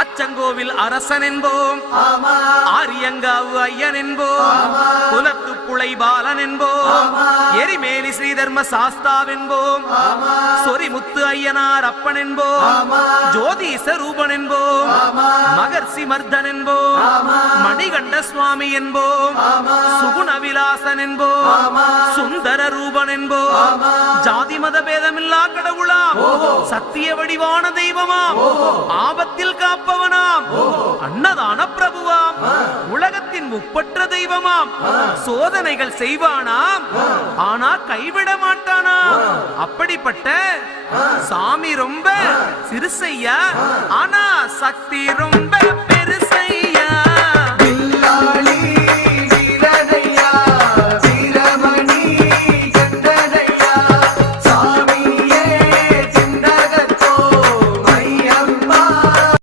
அச்சங்கோவில் அரசன் என்போம், ஆரியங்காவு ஐயன் என்போம், குலத்து புளை பாலன் என்போம், எரிமேலி ஸ்ரீதர்ம சாஸ்தாவென்போம், சொரிமுத்து ஐயனார் அப்பன் என்போம், ஜோதிச ரூபன் என்போம், மகர்ஷி மர்தன் என்போம், மணிகண்ட சுவாமி என்போம், சுகுணவிலாசன் என்போம், சுந்தர ரூபன் என்போம், ஜாதி மத பேதமில்லா கடவுளாம், சத்திய வடிவான தெய்வமாம், ஆபத்தில் காப்பவனாம், அன்னதான பிரபுவாம், உலகத்தின் முப்பற்ற தெய்வமாம், சோதனைகள் செய்வானாம் ஆனா கைவிட மாட்டானாம். அப்படிப்பட்ட சாமி ரொம்ப சிறுசையா ஆனா சக்தி ரொம்ப